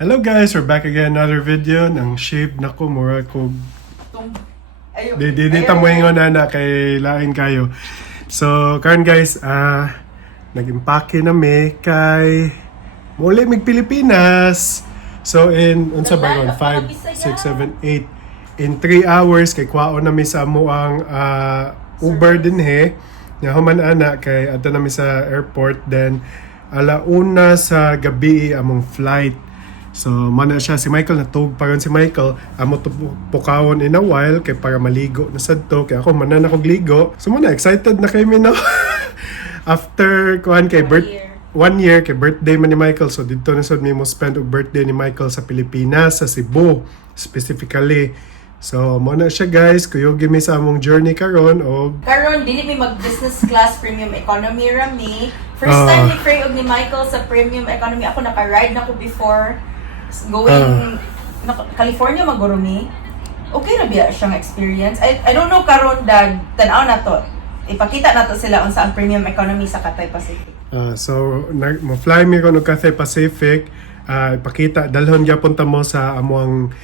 Hello guys, we're back again another video ng shape na ko mura ko di tamuingon na kay lain kayo. So karon guys, nag-impake na mi kay muli mig Pilipinas. So in unsa ba 5, 6, 7, 8 in 3 hours kay kwaon na mi sa amo ang Uber din he. Nga human ana kay adto na mi sa airport, then alauna sa gabi among flight. So, mana siya si Michael, natug pa ron si Michael. Amo to pukawon in a while kay para maligo na sadto. Kaya ako manan akong ligo. So, muna excited na kay mi no. After kuan kay 1 year kay birthday man ni Michael. So, dito na sad mi mo spend og birthday ni Michael sa Pilipinas, sa Cebu specifically. So, muna siya guys, kuyogi mi sa among journey karon og karon dili mi mag business class premium economy ra mi. First time ni Frey og ni Michael sa premium economy. Ako naka-ride na ko before going California maguro mi. Okay ra biya siyang experience. I don't know karon dad tan-aw na to. Ipakita na to sila unsa ang premium economy sa Cathay Pacific. So, mo fly mi ko no Cathay Pacific. Ipakita dalhon gyapon ta mo sa among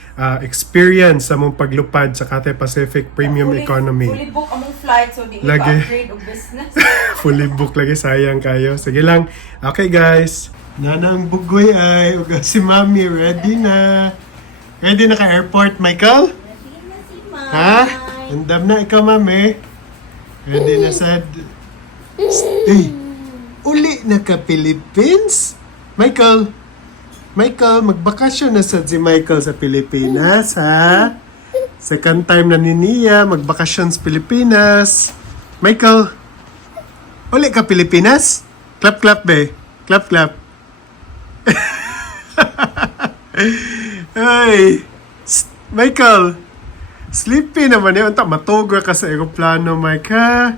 experience sa among paglupad sa Cathay Pacific Premium Economy. Fully book among flight, so di Lagi. upgrade og business. Fully book lagi, sayang kayo. Sige lang. Okay guys. Nanang bugoy ay ug si Mami ready na. Ready na ka airport, Michael? Ready na si Ma'am. Ha? Andam na ikaw, Mami. Ready na sad. Hey, uli na ka Philippines? Michael, magbakasyon na sad si Michael sa Pilipinas, ha? Second time na ni Nia, magbakasyon sa Pilipinas. Michael, uli ka Pilipinas? Clap, clap, be. Clap, clap. Ay, Michael, sleepy naman yun. Matuga ka sa aeroplano, Mike, ha?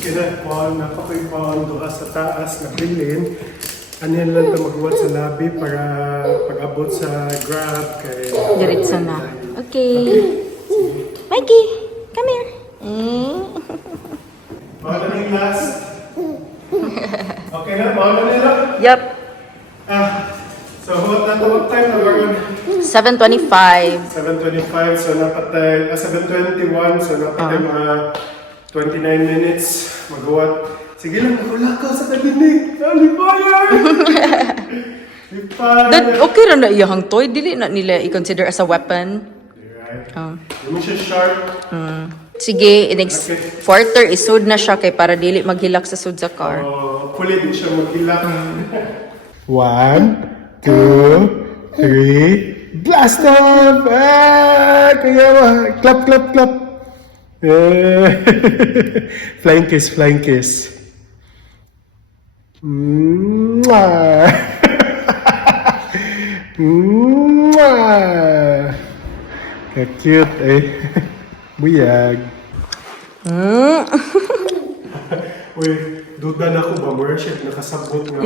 Kinakwan, napakipawang doha sa taas na bilin. Ano lang ito magbuhat sa lobby para pag-abot sa Grab kay... Diretso na. Okay. Mikey, come here. Mauna na yung last. Okay na? Mauna nila? Yup. So what time na ba yun? 7:25. 7:25, so napatay... 7:21, so napatay mga 29 minutes. Magawa. Sige lang, nakulakaw sa taginig. Alibayan! Okay ra na iyang toy, dili na nila i-consider as a weapon. Right. Hindi siya sharp. Sige, next quarter isud na siya kay para dili maghilak sa sud sa car. Hopefully din siya maghilak. 1, 2, 3, blast off! Kaya clap, clap, clap. Flying kiss, flying kiss. Mwah! Mwah! Ka-cute eh. Buyag. Uy, duda na ako ba? Mura siya nakasabot nga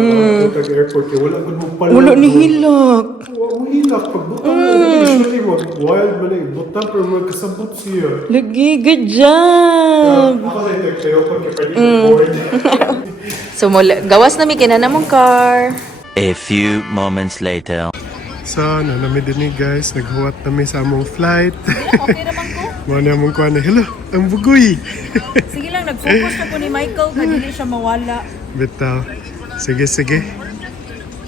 sa airport. Wala ko mo pala. Wala ni hilak. Wala mo hilak. Pagbutang mo. Usually, wild man eh. Butang pero magkasabot siya. Lagi, good job. Ako sa ito, kayo ko kaya pwede board. So, gawas na mi kinanamong car. A few moments later. So, nanami din guys. Naghuwat nami sa among flight. Okay naman ko. Mana among kuha na, hello, ang bugoy. Sige lang, nag-focus na po ni Michael na dili siya mawala. Bitaw. Sige, sige.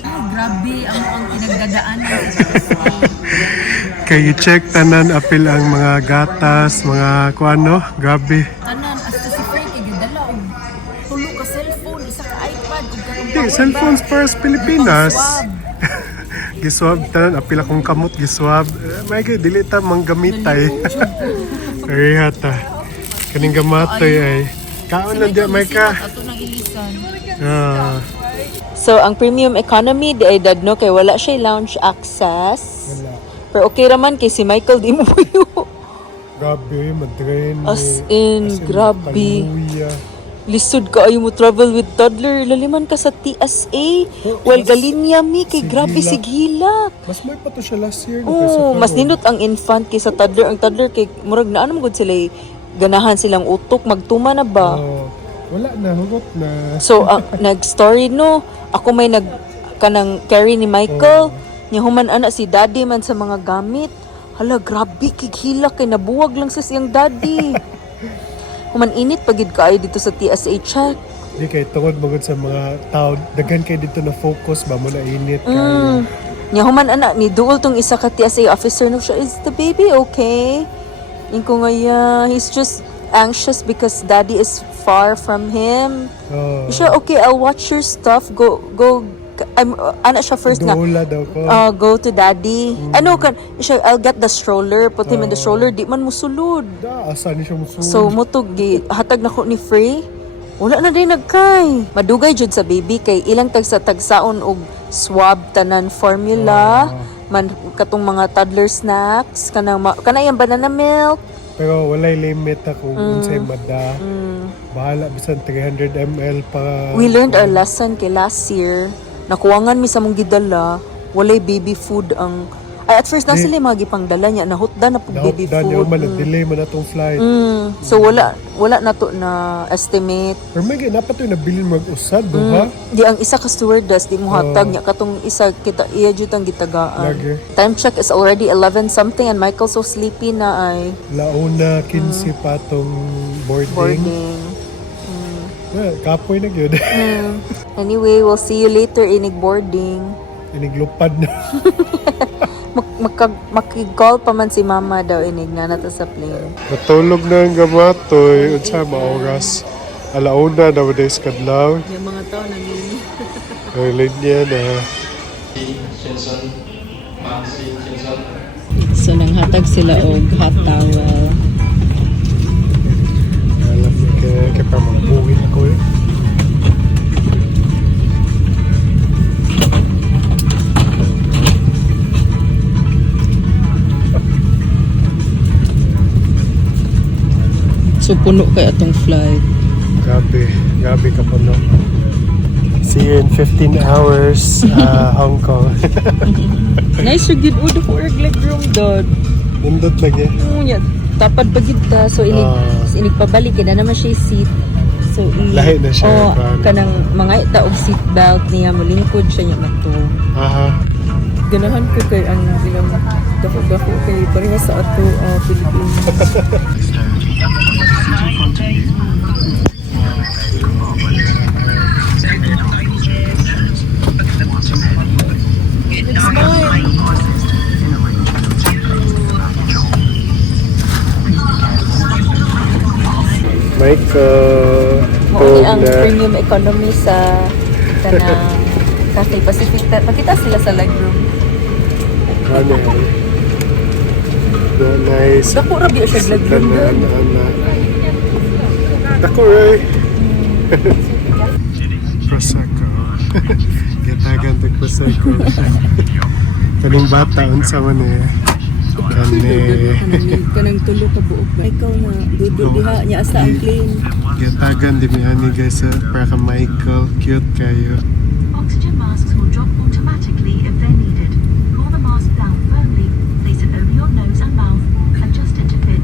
Grabe ang pinagdadaan. Kaya check tanan apil ang mga gatas, mga kuano, grabe. Tanan, hasta si Frank, igidala og tulo ka cellphone, isa ka iPad, ug katong Hindi, cellphones para sa Pilipinas. Giswab tanan, apil akong kamot, giswab. May kaya, dili ta manggamitay. Ay hata. Kaning gamatoy ay. Kaon lang dyan, may ka. ato nang ilisan. So, ang premium economy, di ay dadno kay wala siya lounge access. Wala. Pero okay raman kay si Michael di mo puyo. Grabe, madrain. As in, grabe. Kaluya. Lisod ka ay mo travel with toddler. Laliman ka sa TSA. Well, galinya mi kay grabe sighilak. Mas may pa to siya last year. Oo, mas nindot ang infant kaysa toddler. Ang toddler kay murag na ano gud sila ganahan silang utok magtuma na ba. Wala na, hugot na. So, nag-story no. Ako may kanang carry ni Michael. Nya human ana si daddy man sa mga gamit. Hala, grabe, kighila kay nabuwag lang sa siyang daddy. Human init pagid kaayo dito sa TSA check. Di kay tungod magod sa mga tao, daghan kay dito na focus ba mo na init kayo. Nya human ana ni duol tong isa ka TSA officer no siya, is the baby okay? Inko nga he's just anxious because daddy is far from him. Oh, Siya, okay, I'll watch your stuff. Go, ana siya first nga. dola daw ko. Go to daddy. Ano kan, siya, I'll get the stroller. Put him in the stroller. Di man musulod. Asa ni siya musulod. So, mutog, hatag na ko ni Frey. Wala na din nagkay. Madugay jud sa baby kay ilang tagsa-tagsaon og swab tanan formula. Man katong mga toddler snacks kanang yung banana milk. Pero walay limit ako kung unsay mada. Bahala bisan 300 ml pa. We learned our lesson kay last year. Nakuwangan mi sa mong gidala, walay baby food ang at first na sila mga gipangdala niya, nahutda na po baby Dahil food. man nag-delay man atong flight. So wala na to na estimate. Pero may dapat yung nabilin mag-usad, ba? Di ang isa ka stewardess di mo hatag niya katong isa kita iya jud ang gitagaan. Lagi. Time check is already 11 something and Michael so sleepy na ay Launa, 15 pa tong boarding. boarding. Well, kapoy na yun. Anyway, we'll see you later inig boarding. Iniglupad na. Makig-call pa man si mama daw inig na nato sa plane. Natulog na ang gamatoy. Unsa maoras. Alauna na days kadlaw. Yung mga tao nangini. Ang linya na. So nanghatag sila og hot towel. Alam niya kaya pa magbuwi ako eh. So puno kay atong flight. Grabe ka pa no. See you in 15 hours, Hong Kong. Nice gid ud ko leg room dod. Nindot lagi. Nya tapad pagid ta so inig pabalik na naman siya seat. So Lahi na siya, kan. kanang mga ita og seat belt niya molingkod siya nya mato. Aha. Ganahan ko kay ang ilang dako kay parehas sa ato Pilipinas. Michael, Mao ang premium economy sa kanang Cathay Pacific. Pakita sila sa legroom. Ano yan? Nice. Dako ra biya siya legroom doon. Dako ray. Prosecco. Gitagan tag Prosecco. Kaning bata unsa man eh. Kanang tulo ka buok ba? Ikaw na dudul diha nya asa ang plane. Gitagan di mi ani guys para ka Michael, cute kayo. Oxygen masks will drop automatically if they're needed. Pull the mask down firmly, place it over your nose and mouth, adjust it to fit.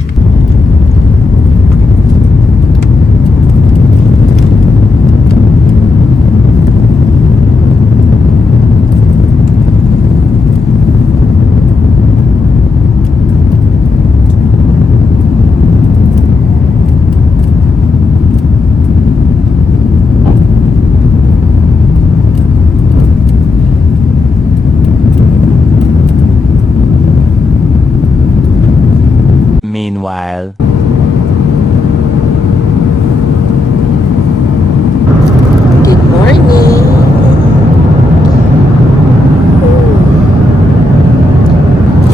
Meanwhile. Good morning.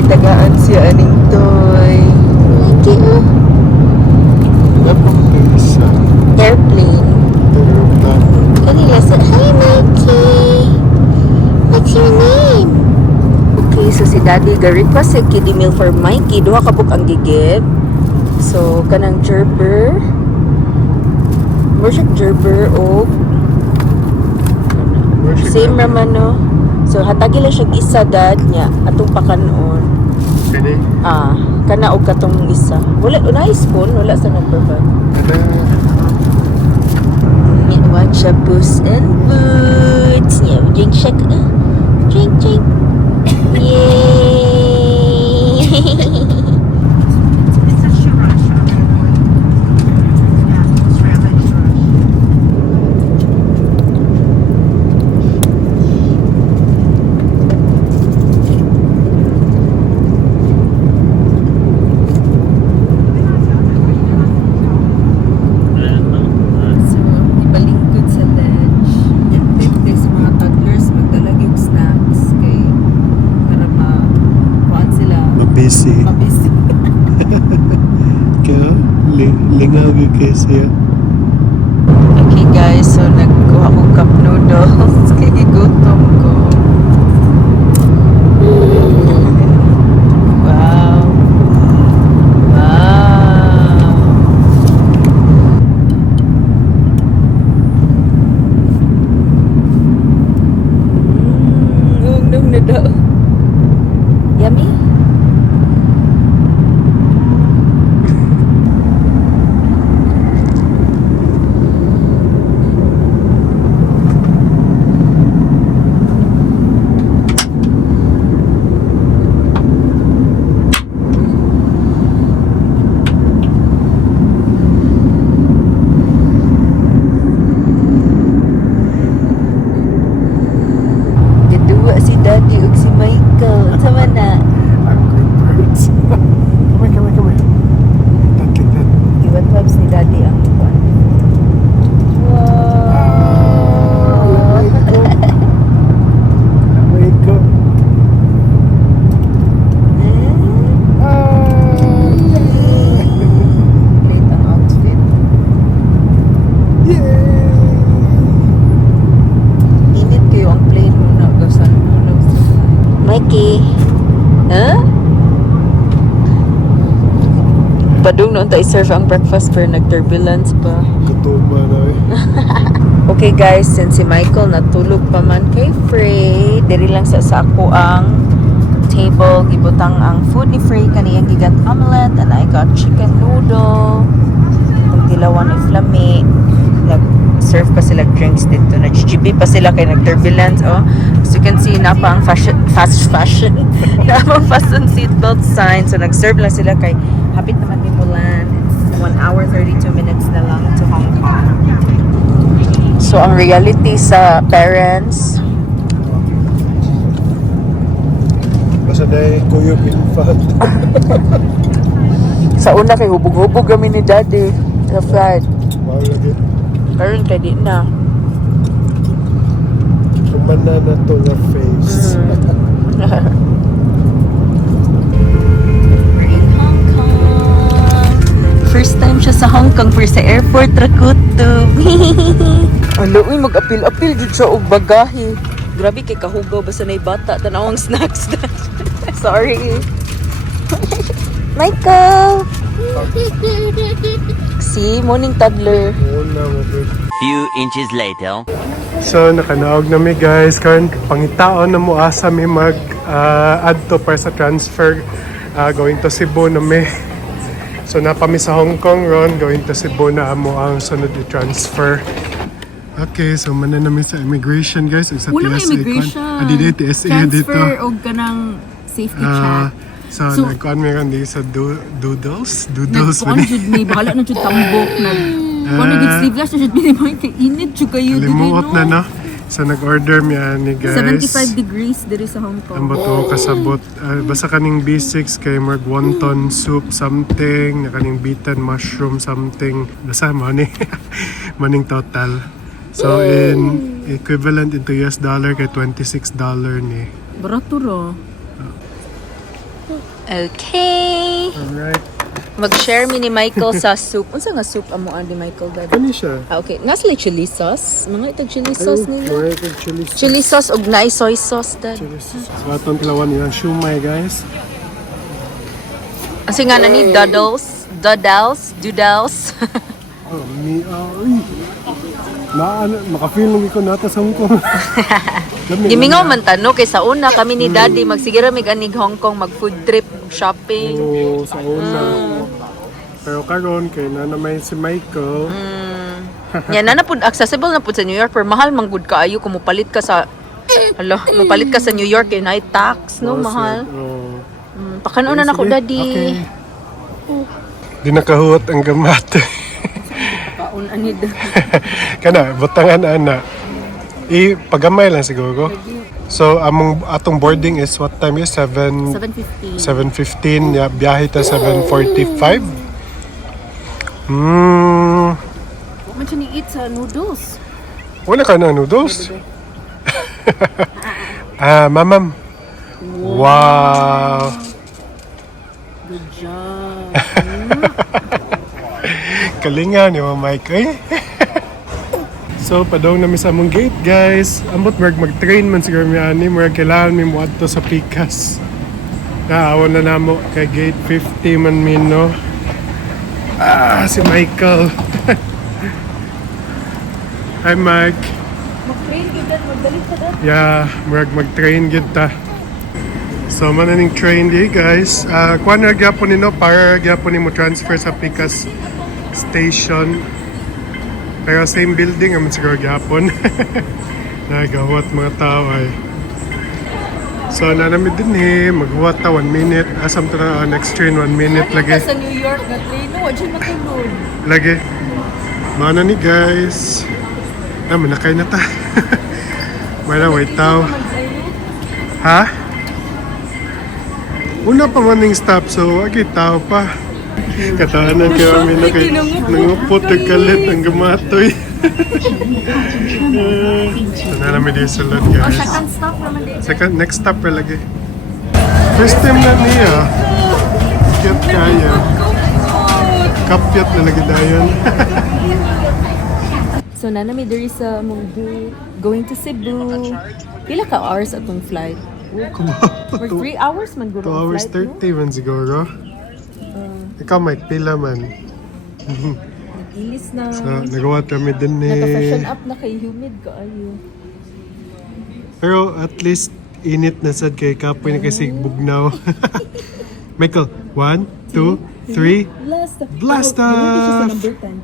Itagaan siya aning toy. Thank you. Napang isa. Airplane. Kanila sa, hi Mikey! What's your name? Okay, so si Daddy ga-request sa kiddie meal for Mikey. Duha ka book ang gigib. So, kanang gerber. Worship gerber o same raman no. So, hatagi lang siya isa dad niya. Atong pakanon. Kani? Kana og katong isa. Wala, unay spoon. Wala sa nagpapag. Watch a Puss in Boots. Yeah, drink siya ka. Drink. Okay, see ya. Okay guys, so nagkuha ko cup noodles. Kaya gutom ko. Wow. Wow. Nung na daw. Yummy? Kedua si Daddy ug si Michael. Sama na. Angry birds. Come here, come here, come here. That like that. Iwan vibes ni Daddy ang kuwan. Wow. Lamay ko. Great ang outfit. Init kayo ang plane mo na gasan mo. Mikey. Huh? Padung noon tayo serve ang breakfast pero nag-turbulence pa. Katuma na eh. Okay guys, since si Michael natulog pa man kay Frey, diri lang sa sako ang table. Gibutang ang food ni Frey kaniyang gigat omelette and I got chicken noodle. Itong tilawan ni Flame. Nag-serve pa sila drinks dito. Nag-GGB pa sila kay nag-turbulence. Oh. As you can see, napa ang fast fashion. Napa ang fasten seatbelt sign. So nag-serve lang sila kay hapit naman ni Mulan. 1 hour 32 minutes na lang to Hong Kong. So, ang reality sa parents, Basta na kuyo infant. sa una kay hubog-hubog kami ni Daddy sa flight. Wow lagi. Karon kay di na. Kumana na to na face. First time siya sa Hong Kong for sa airport Rakutub. Alo, uy, mag-apil-apil dito siya og bagahe. Grabe kay kahugaw basta na bata tanawang snacks. Sorry. Michael! See, morning toddler. Una mo bro. Few inches later. So nakanaog na mi guys. Karon pangitaon na mo asa mi mag add to para sa transfer going to Cebu na mi. So napami sa Hong Kong ron, going to Cebu na amo ang sunod i-transfer. Okay, so mana namin sa immigration guys. Sa Wala may TSA immigration. dito, TSA dito. Transfer o ganang safety check. So, So, nagkuhan mi ron di sa Doodles. Doodles ba Nagpuan ni? jud may bahala na jud tambok Kung naging sleeveless na jud minimay kay init jud kayo dili Limuot na no. So nag-order mi ni guys. 75 degrees diri sa Hong Ang Kong. bato kasabot. Basta kaning B6 kay mag wonton soup something, na kaning bitan mushroom something. Basta mo ni maning total. So in equivalent into US dollar kay $26 ni. Barato ro. Okay. Alright. Mag-share mi ni Michael sa soup. Unsa nga soup amo ni Michael Daddy? Kani siya. Ah, okay. Nasa chili sauce. Mga itag chili sauce nila. Alright, chili sauce. Chili sauce og na soy sauce dad. Chili sauce. So atong tilawan nilang shumai guys. Ang singa na ni Doodles. Doodles. Oh, uy. Maka-feel lang ko nata sa Hong Kong. Gimingaw man tano kay sa una kami ni Daddy magsigira mig anig Hong Kong mag food trip shopping. Oo, sa una. Pero karon kay na naman si Michael. Yan na pud accessible na pud sa New York pero mahal man gud kaayo kung mopalit ka sa mopalit ka sa New York kay na tax no mahal. Oh. Pakanon na nako Daddy. Okay. Di nakahuot ang gamat. Kaon anid. Kana, butangan ana. Pagamay lang siguro. So, atong boarding is what time is? 7:50. 7:15. Yeah, biyahe ta 7:45. Man siya ni-eat sa noodles. Wala ka na noodles? Mamam. Wow. Good job. kalinga ni Mike eh. So, padong namin sa among gate, guys. Ambot, mag-train man siguro mi ani. Kailangan mi mo adto sa Picas. Naawan na namo kay gate 50 man min, no? Si Michael. Hi, Mike. Mag-train kita, magdalit ka dad. Yeah, mag-train kita. So, mananing train di, guys. Kuha na gyapon nino para gyapon mo transfer sa Picas Station. Pero same building, aman siguro gyapon. Nagawat mga tao ay. So, nanamid din maghuwat ta 1 minute. Asam to na next train, 1 minute lagi. Sa New York na train, no, dyan matulog. Lagi. Mana ni guys. Manakay na ta. May na wait tao. Ha? Una pa maning stop, so wagi tao pa. Katahanan kayo kami na kay nangupot ng kalit ng gamatoy. So na namin di salad guys. Second stop naman din. Next stop pa lagi. First time na niya. Kapyat kaya. Kapyat na lagi dayon. So na namin diri sa Munggu, going to Cebu. Pila ka hours atong flight? For 3 hours man 2 guro ang hours flight, 30 man siguro. Ikaw may pila man. no? Ilis na. So, nagawa kami din Naka-fashion up na kay humid ka ayo. Pero at least init na sad kay kapoy na kasi bugnaw. Michael, 1, 2, 3. Blast off. Blast Pero, off! dito siya sa number 10.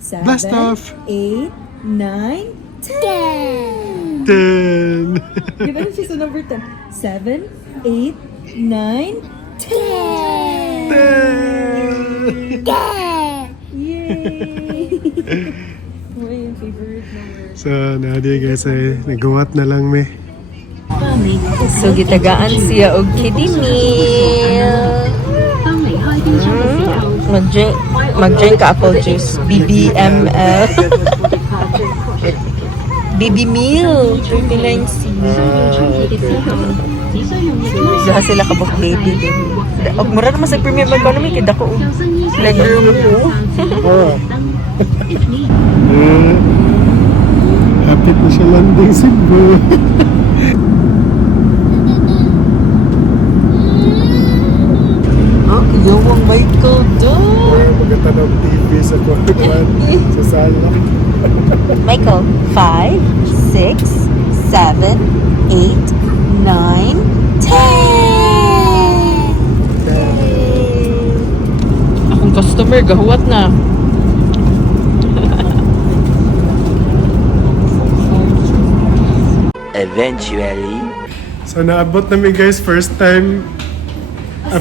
7, Blast off! 8, 9, 10. 10. Di ba na siya sa number 10? 7, 8, 9, 10. 10. Yay! Uy, yung favorite number. So, nadi guys ay nagawa na lang may. So, gitagaan siya og kiddie meal. Mag-drink ka apple juice. BBML. BB meal. 39C. Diha sila kabok baby. Og mura naman sa premium economy kay dako og legroom ko. Happy po siya landing Cebu. Yung Michael doon. Magkatanaw TV sa kwartuan sa sala. Michael, 5, 6, 7, 8, 9, 10! Akong customer, gahuwat na. Eventually. So naabot namin guys, first time,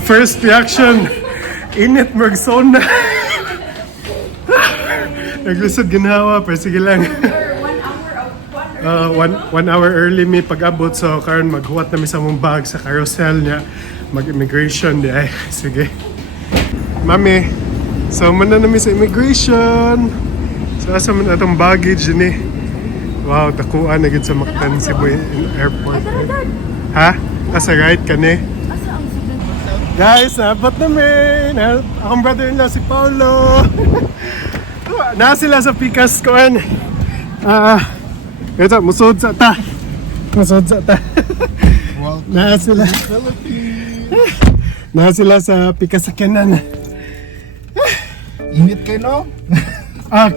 first reaction, init magsona. Naglusod ginawa, pero sige lang. 1 hour early may pag-abot, so karon maghuwat namin sa mong bag sa carousel niya, mag-immigration di ay. Sige. Mami, so muna namin sa immigration. So asa man atong baggage ni. Wow, takuan na gid sa Mactan Cebu Airport. Ha? Asa right ka ni? Guys, naabot namin! Akong brother-in-law si Paulo! Na sila sa Picas kuan. Ito, musod sa ta. Musod sa ta. Na sila. Na sila sa Picas sakyanan. Init kayo, no?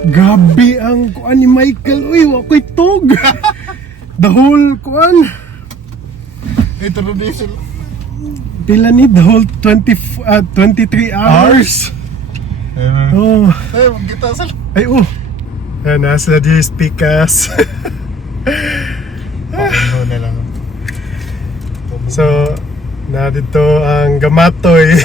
Gabi ang kuan ni Michael. Uy, wako'y tog. The whole kuan. Ito na diesel. Pila ni the whole 23 hours. Oh. Ay, magkita sa... Ay, oh. Nasa di Picas. Ano na lang. So, na dito ang gamatoy.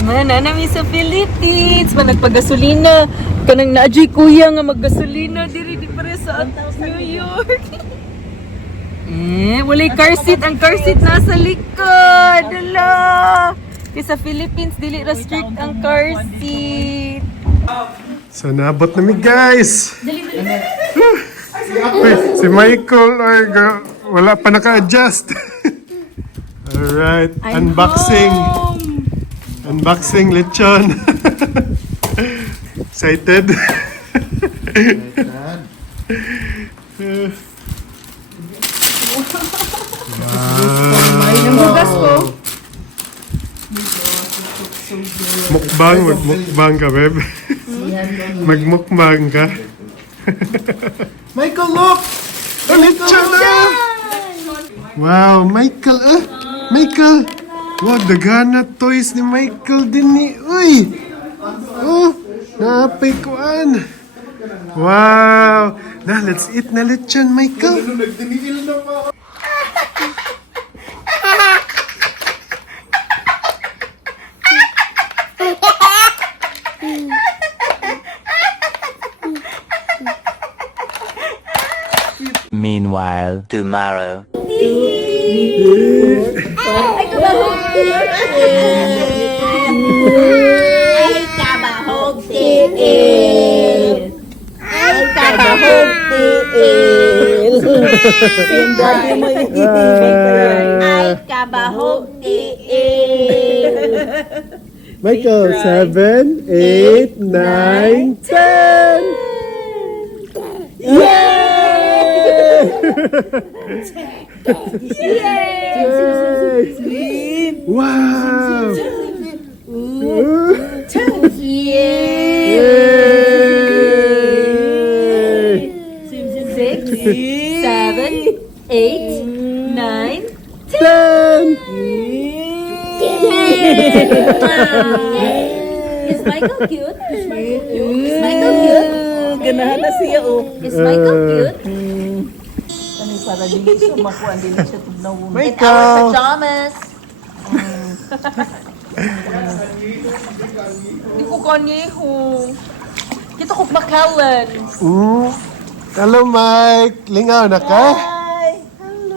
Mana namin sa Philippines. Man nagpagasolina. Kanang naadyoy kuya nga maggasolina diri di pare sa New York. Walay car seat. Ang car seat nasa likod. Hala. Kasi sa Philippines dili ra strict ang car seat. So, naabot namin guys. Uy, si Michael wala pa naka-adjust. Alright, unboxing. Home. Unboxing lechon. Excited? Namugas ko. Mukbang, magmukbang ka, babe. Magmukbang ka. Michael, look! Ang lechon na! Wow, Michael, Michael! Wow, dagana toys ni Michael din ni. Uy! Oh, napay kuan. Wow! Na, let's eat na lechon, Michael. Meanwhile, tomorrow. Michael, 7, 8, 9, 10! Yay! Wow! Yay! 7, 8, 9, 10! Is Michael cute? Is Michael cute? Is Michael cute? Ganahan na siya, oh. Is Michael cute? Ano para dili siya makuha, dili siya tugnaw. In our pajamas. Hindi ko kaniho. Kita ko makalan. Hello, Mike! Lingaw na ka?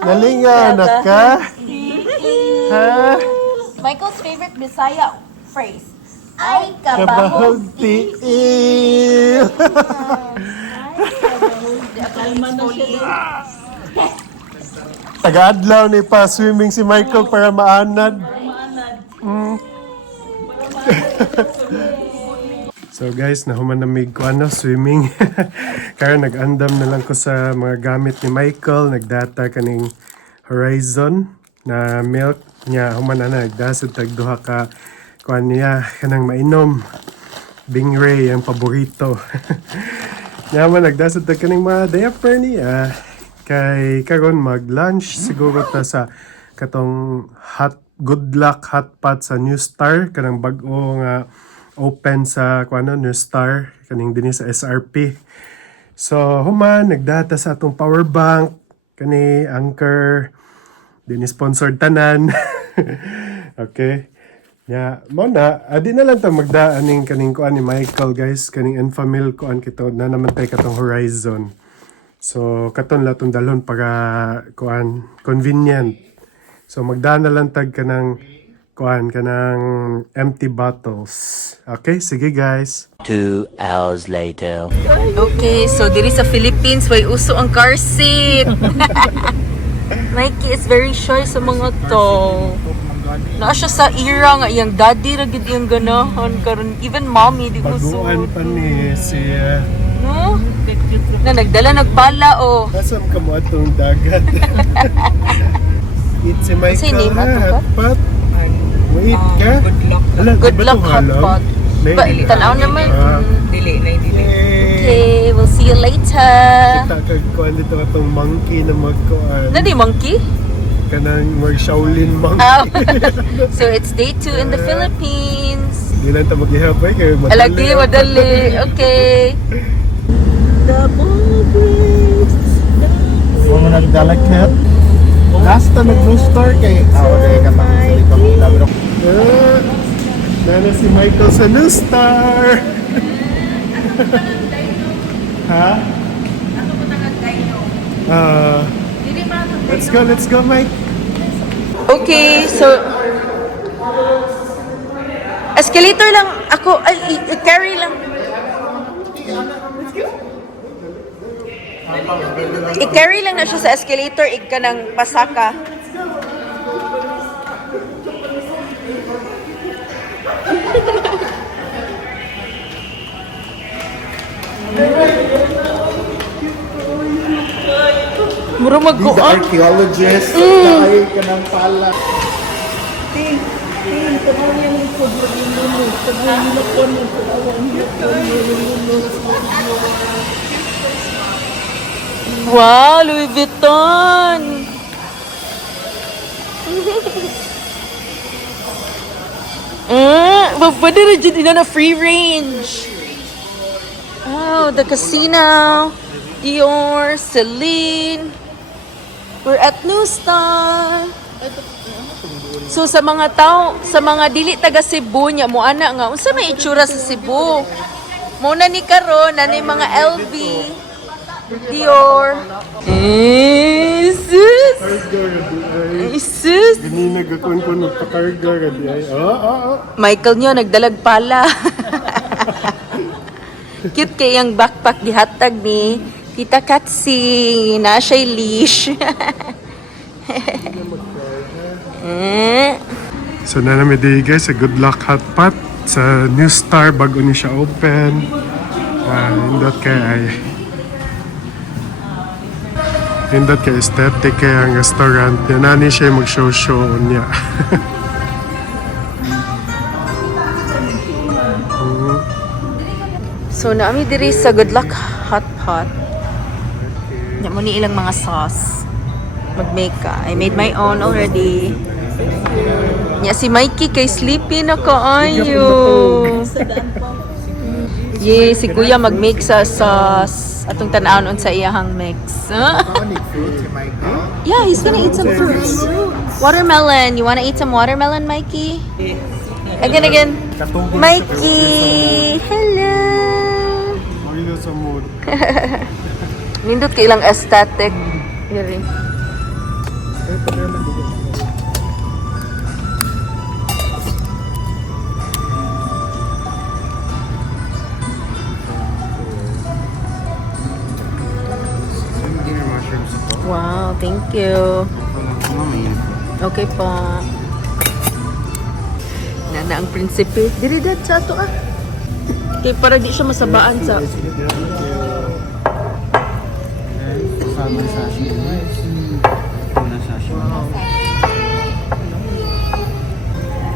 Nalingaw na ka? Ha? Michael's favorite Bisaya phrase. Ay, Kabahog tiil! Taga-adlaw ni pa swimming si Michael para maanad. So guys, nahuman na mig ko swimming. Kaya nag-andam na lang ko sa mga gamit ni Michael. Nagdata kaning Horizon na milk niya. Human na nagdasod tagduha ka kuan niya kanang mainom. Bingray ang paborito. Yaman nagdasod tag kaning mga diaper niya. Kay karon mag-lunch siguro ta sa katong good luck hot pot sa New Star kanang bag-o nga open sa kuano New Star kaning dinhi sa SRP. So human nagdata sa atong power bank kani Anchor dinhi sponsored tanan. Okay. Ya, mo na adi na lang ta magdaan ning kaning kuan ni Michael guys kaning Enfamil kuan kito na naman tay katong Horizon. So katon latong dalhon para kuan convenient. So magdaan na lang tag kanang kuan kanang empty bottles. Okay, sige guys. 2 hours later. Okay, so diri sa Philippines, way uso ang car seat. Mikey is very shy sa mga to. Naa siya sa era nga iyang daddy ra gid yung ganahan karon even mommy di uso. Baguan pa ni siya. No? Na nagdala nagpala oh. Kasam ka mo atong dagat. Eat si Kasi Michael name ha, ato ka? hotpot. Wait ka? Good luck. Ala, Good di ba luck to hot halong? pot. May Ba, dili. tanaw naman. Dili, na dili. Okay, we'll see you later. Kita kag kuan dito atong monkey na magkuan. Na di monkey? Kanang mag Shaolin monkey. Oh. So it's day 2 in the Philippines. Di lang ta maghihapay kay madali. Alagi, madali. Okay. Mga nagdalakit. Last time nag-blue star kay kay katang sa likod. Dami na Nana si Michael sa New Star. Ha? Let's go, Mike. Okay, so escalator lang ako, i-carry lang. I-carry lang na siya sa escalator, ika ng pasaka. Puro Di the magkuan. archaeologist. Nakayay ka ng pala. Wow, Louis Vuitton. Pwede rin dyan na free range. Oh, the casino. Dior, Celine. We're at New Star. So sa mga tao, sa mga dili taga Cebu nya mo ana nga unsa may itsura sa Cebu? Muna ni karon na ni mga LV, Dior. Sus. Sus. Gani nagkakon nagpakarga ka di ay. Michael niyo nagdalag pala. Cute kay ang backpack gihatag ni Tita Katsi. Na siya'y leash. So na namin day guys, a good luck hot pot sa New Star bago ni siya open. Indot kay aesthetic kay ang restaurant. Yan nani siya mag-show niya. So naami diri sa Good Luck Hot Pot. Nya mo ni ilang mga sauce. Mag-make ka. I made my own already. Nya si Mikey kay sleepy na kaayo. Yes, si Kuya mag-make sa sauce. Atong tan-awon sa iyahang mix. Yeah, he's gonna eat some fruits. Watermelon. You wanna eat some watermelon, Mikey? Again. Mikey! Hello! Oilo sa mood. Nindot kay ilang aesthetic. Diri. Wow, thank you. Okay po. Nana ang prinsipe. Diri dad sa ato ah. Kay para di siya masabaan sa Kasama sa sashimi. Tuna sashimi.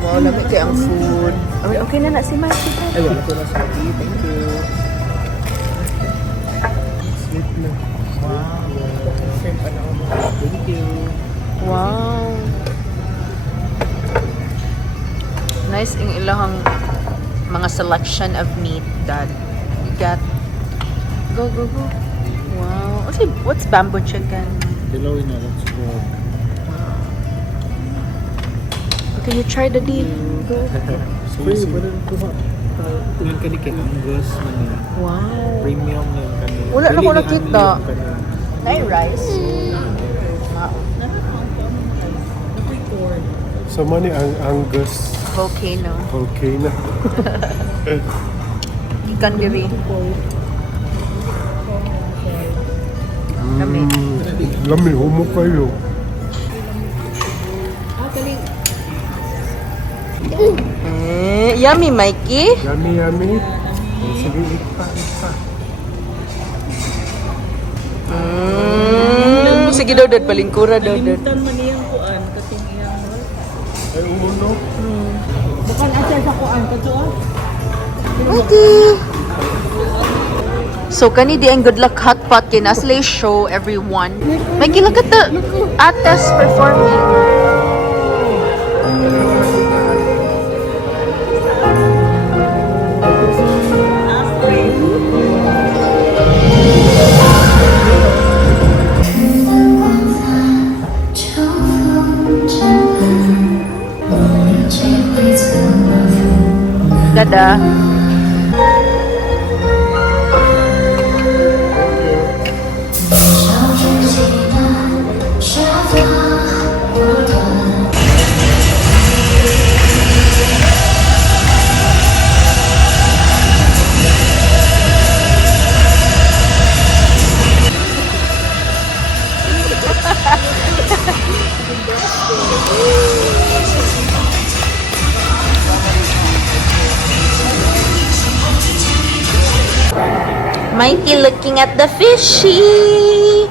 wow, lamig kay ang food. Okay na si Mikey. Ay, wala ko na sa thank you. Sleep na. Wow. Thank you. Wow. Nice ang ilahang mga selection of meat, Dad. You got... Go. Wow. What's bamboo chicken? Below na, let's go. Okay, you try the deal. Go. Sorry, wala na kuha. Yung kanikit, ang gus na niya. Wow. Premium na yung kanina. Wala na ko nakita. Nay rice. So money ang Angus. Volcano. Okay na. Ikan diri. Lamig. Lamig, humo kayo. Yummy, Mikey. Yummy. Sige, ikpa. Sige daw, Dad. Palingkura daw, Dad. Ay, umuno. Mikey! So, kani di ang Good Luck Hot Pot kay naslay show everyone. Mikey, look at the Ates performing. Dada. Mikey looking at the fishy.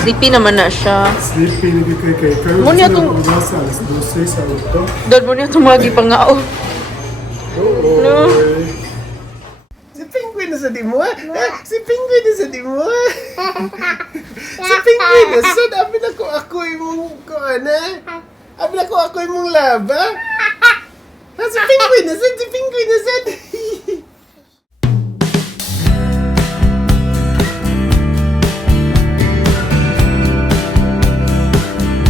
Sleepy naman na siya. Sleepy na kay Pero Mo niya sila tong- pag-asa, alas 12 sa auto. Dad mo niya tumagi pa nga. Oh. Oo. No. Si Penguin na sa di mo. Si Penguin na sa di mo. Si Penguin na sa abi na ko ako imong ko ana. Abi na ko ako imong laba. Si Penguin na sa, si Penguin na sa.